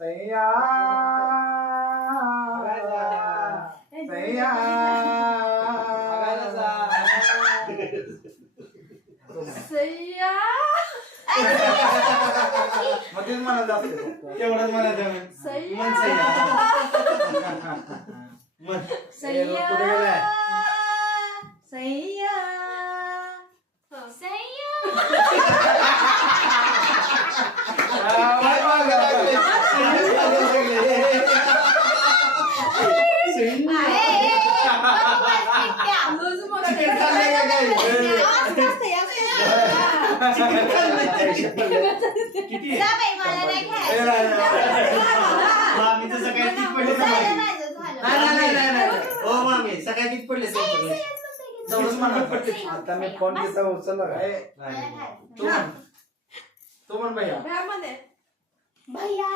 सैया सैया सैया मध्येच म्हणत जाते तेवढंच म्हणायचं मन सैया मन सैया कुठे गेलाय सैया सैया किती जा बाई, मला नाही खायचं. मामी तर सकाळी किती पडले झालं सकाळी? माझं, झालं. नाही. ओ मामी सकाळी किती पडले सकाळी? तेवढंच म्हणत आता मी फोन घेता उचलला काय मला खायचं. तू म्हण भैया भैया भैया